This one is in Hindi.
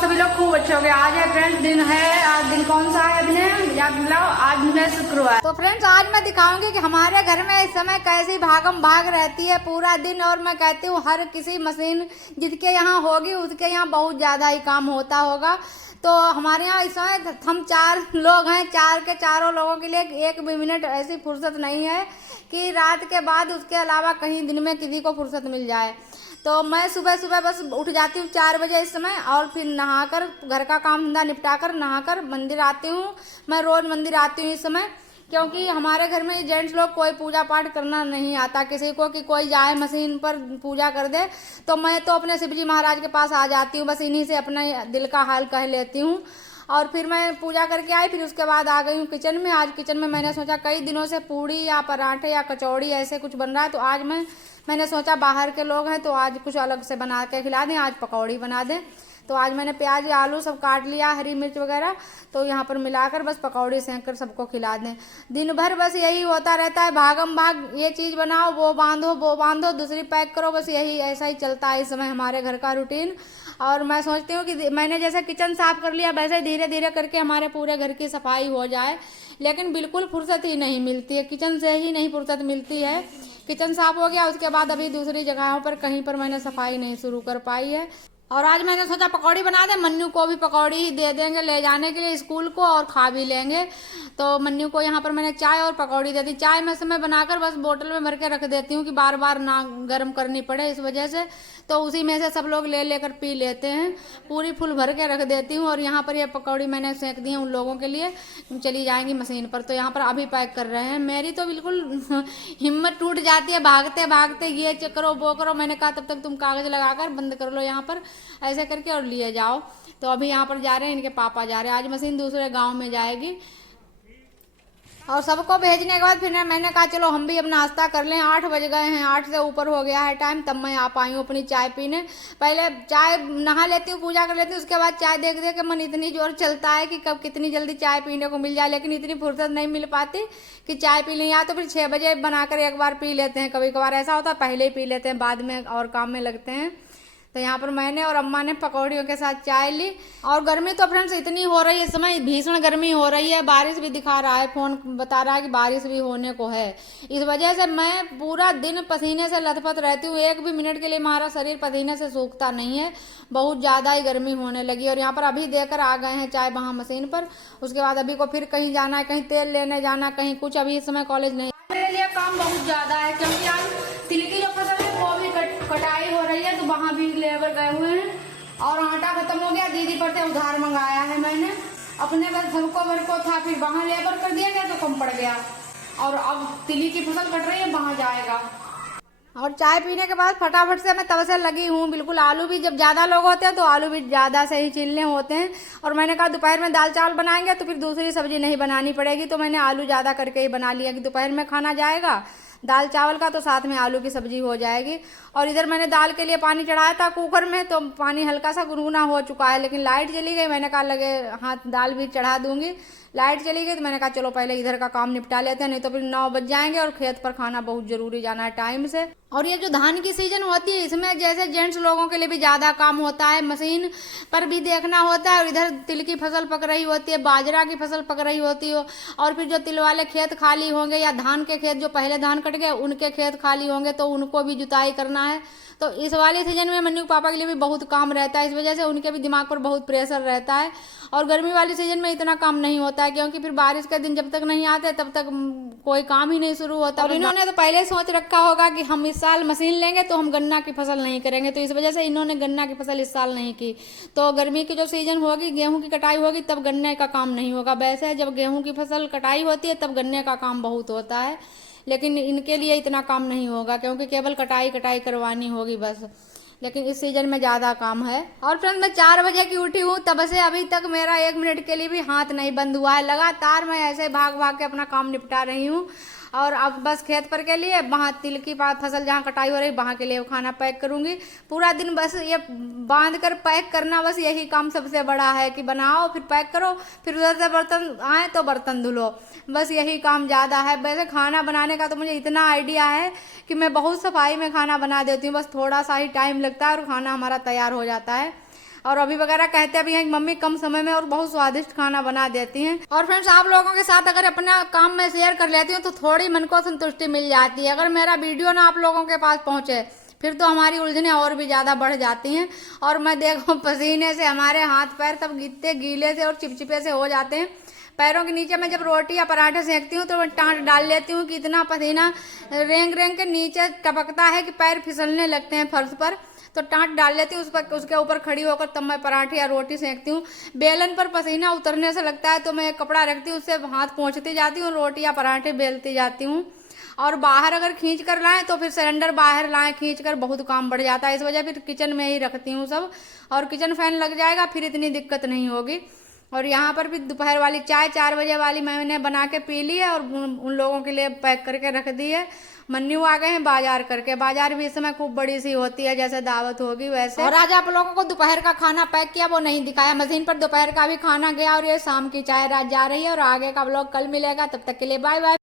सभी लोग खूब अच्छे हो गए। आज है फ्रेंड्स दिन है, आज दिन कौन सा है अपने याद दिलाओ, आज है शुक्रवार। तो फ्रेंड्स आज मैं दिखाऊंगी कि हमारे घर में इस समय कैसी भागम भाग रहती है पूरा दिन। और मैं कहती हूँ हर किसी मशीन जिसके यहाँ होगी उसके यहाँ बहुत ज्यादा ही काम होता होगा। तो हमारे यहाँ इस समय हम 4 लोग हैं, 4 के चारों लोगों के लिए एक भी मिनट ऐसी फुर्सत नहीं है कि रात के बाद उसके अलावा कहीं दिन में किसी को फुर्सत मिल जाए। तो मैं सुबह सुबह बस उठ जाती हूँ 4 बजे इस समय, और फिर नहाकर घर का काम धंधा निपटाकर नहाकर मंदिर आती हूँ। मैं रोज मंदिर आती हूँ इस समय, क्योंकि हमारे घर में जेंट्स लोग कोई पूजा पाठ करना नहीं आता किसी को कि कोई जाए मशीन पर पूजा कर दे। तो मैं तो अपने शिव जी महाराज के पास आ जाती हूँ, बस इन्हीं से अपना दिल का हाल कह लेती हूँ। और फिर मैं पूजा करके आई, फिर उसके बाद आ गई हूँ किचन में। आज किचन में मैंने सोचा कई दिनों से पूड़ी या पराठे या कचौड़ी ऐसे कुछ बन रहा है, तो आज मैंने सोचा बाहर के लोग हैं तो आज कुछ अलग से बना के खिला दें, आज पकौड़ी बना दें। तो आज मैंने प्याज आलू सब काट लिया, हरी मिर्च वगैरह, तो यहाँ पर मिलाकर बस पकौड़ी सेंक कर सबको खिला दें। दिन भर बस यही होता रहता है, भागम भाग, ये चीज़ बनाओ वो बांधो दूसरी पैक करो, बस यही ऐसा ही चलता है इस समय हमारे घर का रूटीन। और मैं सोचती हूँ कि मैंने जैसे किचन साफ कर लिया वैसे धीरे धीरे करके हमारे पूरे घर की सफाई हो जाए, लेकिन बिल्कुल फुर्सत ही नहीं मिलती है, किचन से ही नहीं फुर्सत मिलती है। किचन साफ हो गया, उसके बाद अभी दूसरी जगहों पर कहीं पर मैंने सफाई नहीं शुरू कर पाई है। और आज मैंने सोचा पकौड़ी बना दे, मन्नू को भी पकौड़ी ही दे देंगे ले जाने के लिए स्कूल को, और खा भी लेंगे। तो मन्नू को यहाँ पर मैंने चाय और पकौड़ी दे दी। चाय मैं समय बनाकर बस बोतल में भर के रख देती हूँ कि बार बार ना गर्म करनी पड़े इस वजह से, तो उसी में से सब लोग ले लेकर पी लेते हैं। पूरी फुल भर के रख देती हूँ। और यहाँ पर ये पकौड़ी मैंने सेंक दी है उन लोगों के लिए, चली जाएंगी मशीन पर। तो यहाँ पर अभी पैक कर रहे हैं। मेरी तो बिल्कुल हिम्मत टूट जाती है भागते भागते, ये चेक करो वो करो। मैंने कहा तब तक तुम कागज लगाकर बंद कर लो यहाँ पर, ऐसे करके और लिए जाओ। तो अभी यहाँ पर जा रहे हैं, इनके पापा जा रहे हैं, आज मशीन दूसरे गांव में जाएगी। और सबको भेजने के बाद फिर मैंने कहा चलो हम भी अब नाश्ता कर लें। 8 बज गए हैं, 8 से ऊपर हो गया है टाइम, तब मैं आ पाई हूँ अपनी चाय पीने। पहले चाय नहा लेती हूँ, पूजा कर लेती हूँ, उसके बाद चाय देख देख के मन इतनी जोर चलता है कि कब कितनी जल्दी चाय पीने को मिल जाए, लेकिन इतनी फुर्सत नहीं मिल पाती कि चाय पी लें। या तो फिर 6 बजे बनाकर एक बार पी लेते हैं, कभी कभार ऐसा होता है पहले ही पी लेते हैं, बाद में और काम में लगते हैं। तो यहाँ पर मैंने और अम्मा ने पकौड़ियों के साथ चाय ली। और गर्मी तो फ्रेंड्स इतनी हो रही है इस समय, भीषण गर्मी हो रही है। बारिश भी दिखा रहा है, फोन बता रहा है कि बारिश भी होने को है। इस वजह से मैं पूरा दिन पसीने से लथपथ रहती हूँ, एक भी मिनट के लिए हमारा शरीर पसीने से सूखता नहीं है, बहुत ज़्यादा ही गर्मी होने लगी। और यहाँ पर अभी देकर आ गए हैं चाय वहाँ मशीन पर, उसके बाद अभी को फिर कहीं जाना है, कहीं तेल लेने जाना, कहीं कुछ। अभी इस समय कॉलेज नहीं, मेरे लिए काम बहुत ज़्यादा है, क्योंकि आज तिल की जो फसल है वो भी कटाई हो रही है, तो वहाँ भी लेबर गए हुए हैं। और आटा खत्म हो गया, दीदी पर से उधार मंगाया है मैंने, अपने बस सबको भर को था, फिर वहाँ लेबर कर दिया गया तो कम पड़ गया। और अब तिली की फसल कट रही है, वहाँ जाएगा। और चाय पीने के बाद फटाफट से मैं तब से लगी हूँ बिल्कुल। आलू भी जब ज़्यादा लोग होते हैं तो आलू भी ज़्यादा से ही छीलने होते हैं। और मैंने कहा दोपहर में दाल चावल बनाएंगे तो फिर दूसरी सब्जी नहीं बनानी पड़ेगी, तो मैंने आलू ज़्यादा करके ही बना लिया कि दोपहर में खाना जाएगा दाल चावल का, तो साथ में आलू की सब्जी हो जाएगी। और इधर मैंने दाल के लिए पानी चढ़ाया था कुकर में, तो पानी हल्का सा गुनगुना हो चुका है, लेकिन लाइट चली गई। मैंने कहा लगे हाथ दाल भी चढ़ा दूंगी, लाइट चली गई तो मैंने कहा चलो पहले इधर का काम निपटा लेते हैं, नहीं तो फिर 9 बज जाएंगे। और खेत पर खाना बहुत जरूरी, जाना है टाइम से। और ये जो धान की सीजन होती है इसमें जैसे जेंट्स लोगों के लिए भी ज़्यादा काम होता है, मशीन पर भी देखना होता है, और इधर तिल की फसल पक रही होती है, बाजरा की फसल पक रही होती है। और फिर जो तिल वाले खेत खाली होंगे या धान के खेत जो पहले धान कट गए उनके खेत खाली होंगे तो उनको भी जुताई करना है। तो इस वाले सीजन में मन्नू पापा के लिए भी बहुत काम रहता है, इस वजह से उनके भी दिमाग पर बहुत प्रेशर रहता है। और गर्मी वाली सीजन में इतना काम नहीं होता है, क्योंकि फिर बारिश के दिन जब तक नहीं आते तब तक कोई काम ही नहीं शुरू होता। और इन्होंने तो पहले सोच रखा होगा कि हम इस साल मशीन लेंगे तो हम गन्ना की फसल नहीं करेंगे, तो इस वजह से इन्होंने गन्ना की फसल इस साल नहीं की। तो गर्मी की जो सीजन होगी, गेहूं की कटाई होगी, तब गन्ने का काम नहीं होगा। वैसे जब गेहूं की फसल कटाई होती है तब गन्ने का काम बहुत होता है, लेकिन इनके लिए इतना काम नहीं होगा, क्योंकि केवल कटाई करवानी होगी बस। लेकिन इस सीजन में ज़्यादा काम है। और फ्रेंड मैं 4 बजे की उठी हूँ, तब से अभी तक मेरा 1 मिनट के लिए भी हाथ नहीं बंद हुआ है। लगातार मैं ऐसे भाग भाग के अपना काम निपटा रही हूँ। और अब बस खेत पर के लिए, वहाँ तिल की फसल जहाँ कटाई हो रही वहाँ के लिए खाना पैक करूँगी। पूरा दिन बस ये बांध कर पैक करना, बस यही काम सबसे बड़ा है कि बनाओ फिर पैक करो, फिर उधर से बर्तन आए तो बर्तन धुलो, बस यही काम ज़्यादा है। वैसे खाना बनाने का तो मुझे इतना आइडिया है कि मैं बहुत सफाई में खाना बना देती हूँ, बस थोड़ा सा ही टाइम लगता है और खाना हमारा तैयार हो जाता है। और अभी वगैरह कहते भी हैं कि मम्मी कम समय में और बहुत स्वादिष्ट खाना बना देती हैं। और फ्रेंड्स आप लोगों के साथ अगर अपना काम में शेयर कर लेती हूँ तो थोड़ी मन को संतुष्टि मिल जाती है। अगर मेरा वीडियो ना आप लोगों के पास पहुंचे फिर तो हमारी उलझने और भी ज्यादा बढ़ जाती हैं। और मैं देखो पसीने से हमारे हाथ पैर सब इतने गीले से और चिपचिपे से हो जाते हैं। पैरों के नीचे मैं जब रोटी या पराठे सेकती हूँ तो मैं टाँट डाल लेती हूँ कि इतना पसीना रेंग रेंग के नीचे टपकता है कि पैर फिसलने लगते हैं फर्श पर। तो टाँट डाल लेती हूँ उस पर, उसके ऊपर खड़ी होकर तब मैं पराठे या रोटी सेकती हूँ। बेलन पर पसीना उतरने से लगता है तो मैं एक कपड़ा रखती हूँ, उससे हाथ पोंछती जाती हूँ, रोटी या पराठे बेलती जाती हूँ। और बाहर अगर खींच कर लाएं तो फिर सिलेंडर बाहर लाएं खींच कर, बहुत काम बढ़ जाता है। इस वजह फिर किचन में ही रखती हूँ सब। और किचन फैन लग जाएगा फिर इतनी दिक्कत नहीं होगी। और यहाँ पर भी दोपहर वाली चाय 4 बजे वाली मैंने बना के पी ली है और उन लोगों के लिए पैक करके रख दी है। मन्नू आ गए हैं बाजार करके। बाजार भी इस समय खूब बड़ी सी होती है, जैसे दावत होगी वैसे। और आज आप लोगों को दोपहर का खाना पैक किया वो नहीं दिखाया, मशीन पर दोपहर का भी खाना गया। और ये शाम की चाय रात जा रही है और आगे का व्लॉग कल मिलेगा। तब तक के लिए बाय बाय।